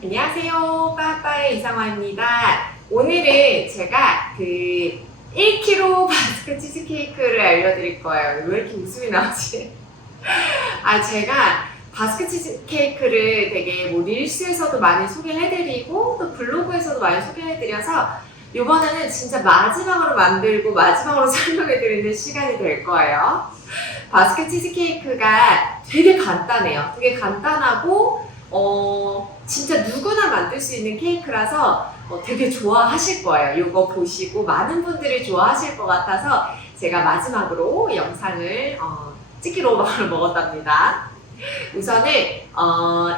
안녕하세요. 빠빠의 이상화입니다. 오늘은 제가 1kg 바스크 치즈케이크를 알려드릴 거예요. 왜 이렇게 웃음이 나오지? 제가 바스크 치즈케이크를 되게 릴스에서도 많이 소개해드리고 또 블로그에서도 많이 소개해드려서 이번에는 진짜 마지막으로 만들고 마지막으로 설명해드리는 시간이 될 거예요. 바스크 치즈케이크가 되게 간단해요. 되게 간단하고 진짜 누구나 만들 수 있는 케이크라서 되게 좋아하실 거예요. 이거 보시고 많은 분들이 좋아하실 것 같아서 제가 마지막으로 영상을 찍기로 마음을 먹었답니다. 우선은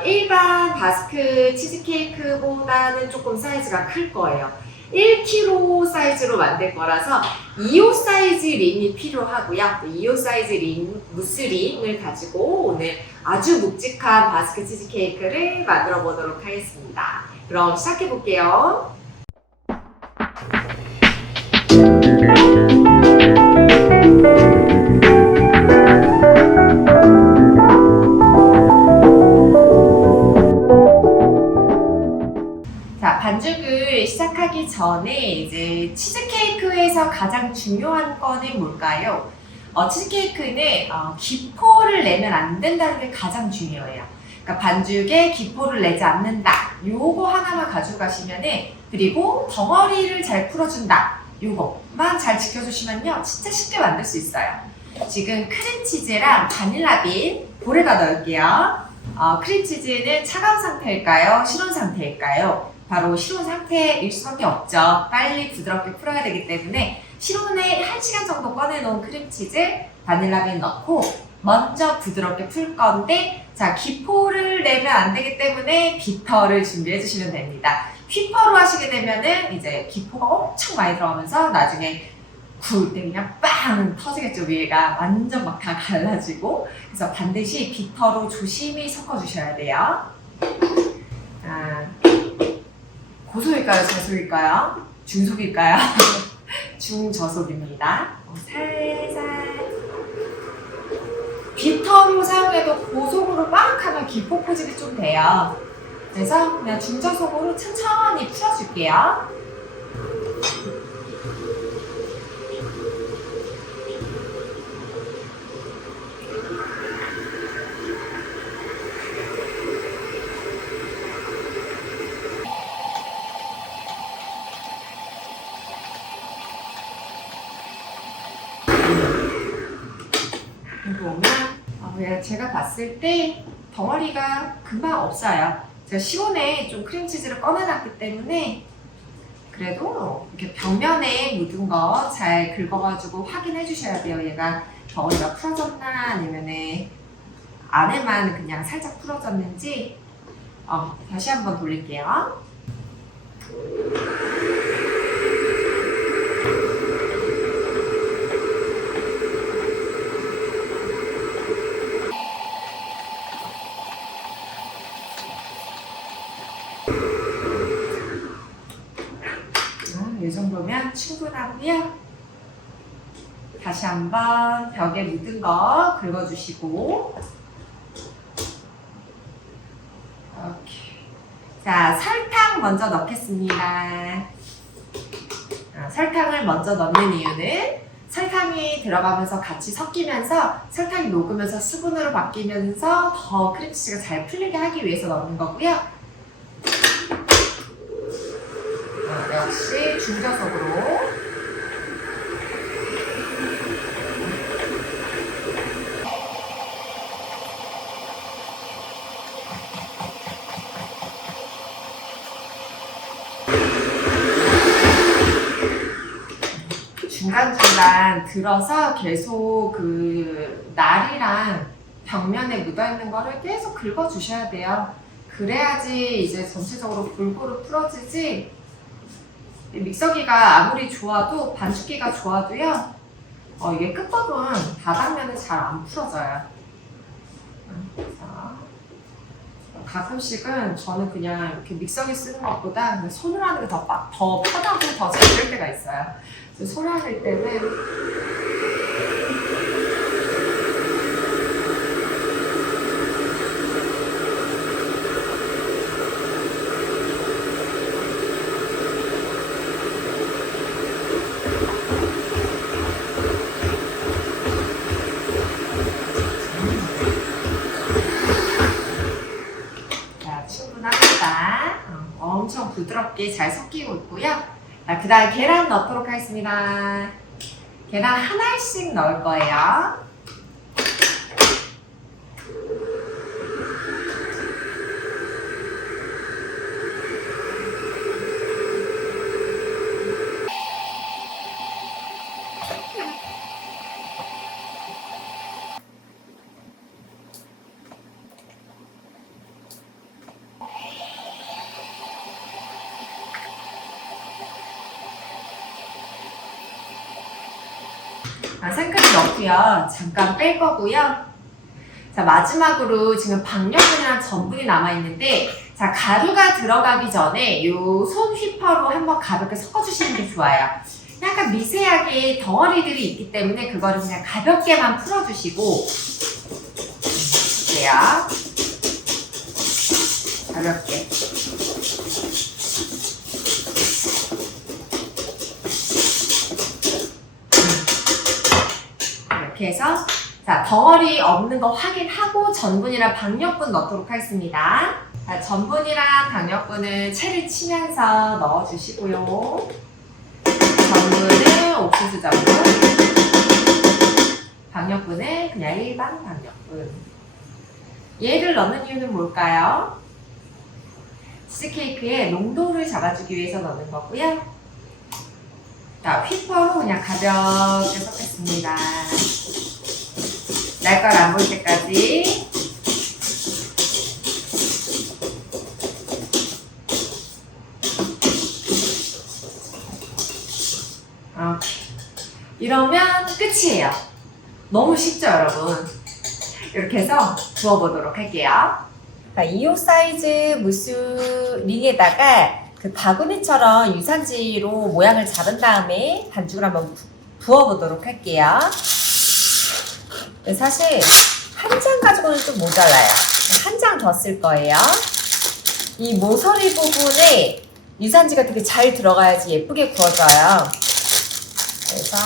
일반 바스크 치즈케이크보다는 조금 사이즈가 클 거예요. 1kg 사이즈로 만들 거라서 2호 사이즈 링이 필요하고요. 2호 사이즈 링, 무스링을 가지고 오늘 아주 묵직한 바스크 치즈케이크를 만들어 보도록 하겠습니다. 그럼 시작해 볼게요. 자, 반죽을 시작하기 전에 이제 치즈케이크에서 가장 중요한 거는 뭘까요? 치즈케이크는 기포를 내면 안 된다는 게 가장 중요해요. 그러니까 반죽에 기포를 내지 않는다. 요거 하나만 가져가시면은, 그리고 덩어리를 잘 풀어준다. 요거만 잘 지켜주시면요. 진짜 쉽게 만들 수 있어요. 지금 크림치즈랑 바닐라빈 볼에다 넣을게요. 크림치즈는 차가운 상태일까요? 실온 상태일까요? 바로 실온 상태일 수밖에 없죠. 빨리 부드럽게 풀어야 되기 때문에 실온에 1시간 정도 꺼내놓은 크림치즈, 바닐라빈 넣고 먼저 부드럽게 풀 건데, 자, 기포를 내면 안 되기 때문에 비터를 준비해 주시면 됩니다. 휘퍼로 하시게 되면은 이제 기포가 엄청 많이 들어가면서 나중에 구울 때 그냥 빵 터지겠죠. 위에가 완전 막 다 갈라지고. 그래서 반드시 비터로 조심히 섞어주셔야 돼요. 고속일까요? 저속일까요? 중속일까요? 중저속입니다. 살살 비터로 사용해도 고속으로 막 하면 기포 포집이 좀 돼요. 그래서 그냥 중저속으로 천천히 풀어줄게요. 보면 제가 봤을 때 덩어리가 금방 없어요. 제가 시온에 좀 크림치즈를 꺼내놨기 때문에 그래도 이렇게 벽면에 묻은 거 잘 긁어가지고 확인해 주셔야 돼요. 얘가 덩어리가 풀어졌나 아니면 안에만 그냥 살짝 풀어졌는지. 다시 한번 돌릴게요. 이 정도면 충분하고요. 다시 한번 벽에 묻은 거 긁어주시고, 이렇게. 자, 설탕 먼저 넣겠습니다. 설탕을 먼저 넣는 이유는 설탕이 들어가면서 같이 섞이면서 설탕이 녹으면서 수분으로 바뀌면서 더 크림치즈가 잘 풀리게 하기 위해서 넣는 거고요. 역시 중저속으로. 중간중간 들어서 계속 그 날이랑 벽면에 묻어있는 거를 계속 긁어주셔야 돼요. 그래야지 이제 전체적으로 골고루 풀어지지. 믹서기가 아무리 좋아도, 반죽기가 좋아도요, 이게 끝부분 닿으면 잘 안 풀어져요. 가끔씩은 저는 그냥 이렇게 믹서기 쓰는 것보다 손으로 하는 게 더 편하고 더 잘 될 때가 있어요. 그래서 손으로 할 때는 충분합니다. 엄청 부드럽게 잘 섞이고 있고요. 자, 그 다음 계란 넣도록 하겠습니다. 계란 하나씩 넣을 거예요. 생크림 넣고요. 잠깐 뺄 거고요. 자, 마지막으로 지금 박력분이랑 전분이 남아있는데, 자, 가루가 들어가기 전에 요 손 휘퍼로 한번 가볍게 섞어주시는 게 좋아요. 약간 미세하게 덩어리들이 있기 때문에 그거를 그냥 가볍게만 풀어주시고, 그래요. 가볍게. 이렇게 해서 자, 덩어리 없는 거 확인하고 전분이랑 박력분 넣도록 하겠습니다. 자, 전분이랑 박력분은 채를 치면서 넣어주시고요. 전분은 옥수수 전분, 박력분은 그냥 일반 박력분. 얘를 넣는 이유는 뭘까요? 치즈케이크의 농도를 잡아주기 위해서 넣는 거고요. 자, 휘퍼로 그냥 가볍게 섞겠습니다. 날깔 안 보일 때까지. 이러면 끝이에요. 너무 쉽죠, 여러분? 이렇게 해서 부어보도록 할게요. 2호 사이즈 무스링에다가 그 바구니처럼 유산지로 모양을 잡은 다음에 반죽을 한번 부어보도록 할게요. 사실 한 장 가지고는 좀 모자라요. 한 장 더 쓸 거예요. 이 모서리 부분에 유산지가 되게 잘 들어가야지 예쁘게 구워져요. 그래서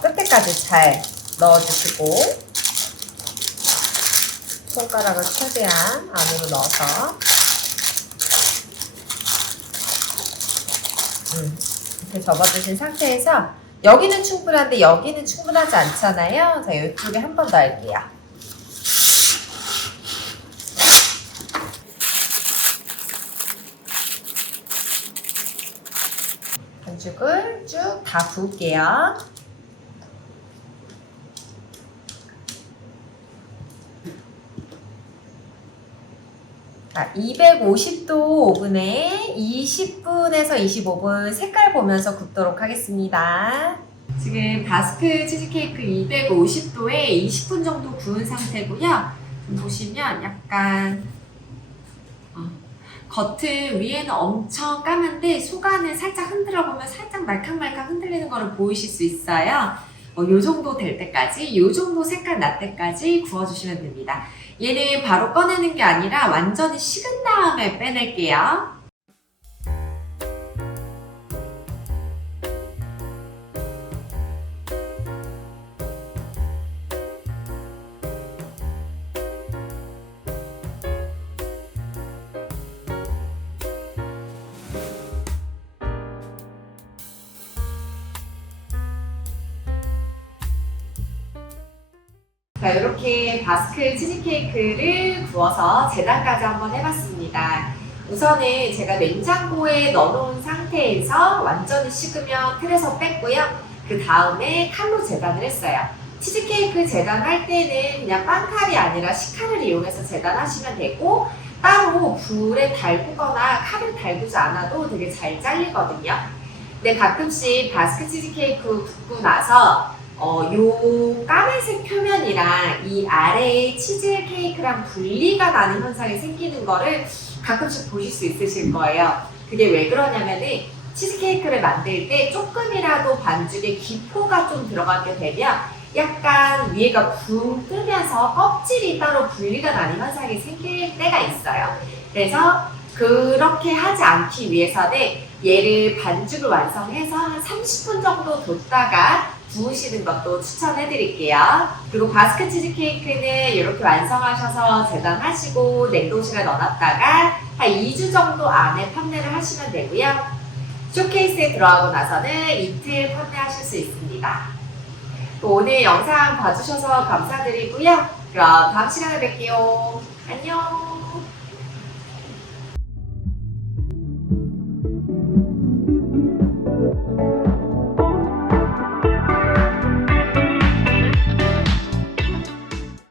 끝에까지 잘 넣어주시고 손가락을 최대한 안으로 넣어서 이렇게 접어주신 상태에서 여기는 충분한데 여기는 충분하지 않잖아요. 자, 이쪽에 한 번 더 할게요. 반죽을 쭉 다 부을게요. 250도 오븐에 20분에서 25분 색깔 보면서 굽도록 하겠습니다. 지금 바스크 치즈케이크 250도에 20분 정도 구운 상태고요. 보시면 약간 겉은 위에는 엄청 까만데 속안은 살짝 흔들어 보면 살짝 말캉말캉 흔들리는 거를 보이실 수 있어요. 요 정도 될 때까지, 요 정도 색깔 날 때까지 구워주시면 됩니다. 얘는 바로 꺼내는 게 아니라 완전히 식은 다음에 빼낼게요. 자, 이렇게 바스크 치즈케이크를 구워서 재단까지 한번 해봤습니다. 우선은 제가 냉장고에 넣어놓은 상태에서 완전히 식으면 틀에서 뺐고요. 그 다음에 칼로 재단을 했어요. 치즈케이크 재단할 때는 그냥 빵칼이 아니라 식칼을 이용해서 재단하시면 되고, 따로 불에 달구거나 칼을 달구지 않아도 되게 잘 잘리거든요. 근데 가끔씩 바스크 치즈케이크 굽고 나서 요 까만색 표면이랑 이 아래의 치즈 케이크랑 분리가 나는 현상이 생기는 거를 가끔씩 보실 수 있으실 거예요. 그게 왜 그러냐면은 치즈 케이크를 만들 때 조금이라도 반죽에 기포가 좀 들어가게 되면 약간 위에가 붕 뜨면서 껍질이 따로 분리가 나는 현상이 생길 때가 있어요. 그래서 그렇게 하지 않기 위해서는 얘를 반죽을 완성해서 한 30분 정도 뒀다가 구우시는 것도 추천해드릴게요. 그리고 바스크 치즈케이크는 이렇게 완성하셔서 재단하시고 냉동실에 넣어놨다가 한 2주 정도 안에 판매를 하시면 되고요. 쇼케이스에 들어가고 나서는 이틀 판매하실 수 있습니다. 오늘 영상 봐주셔서 감사드리고요. 그럼 다음 시간에 뵐게요. 안녕.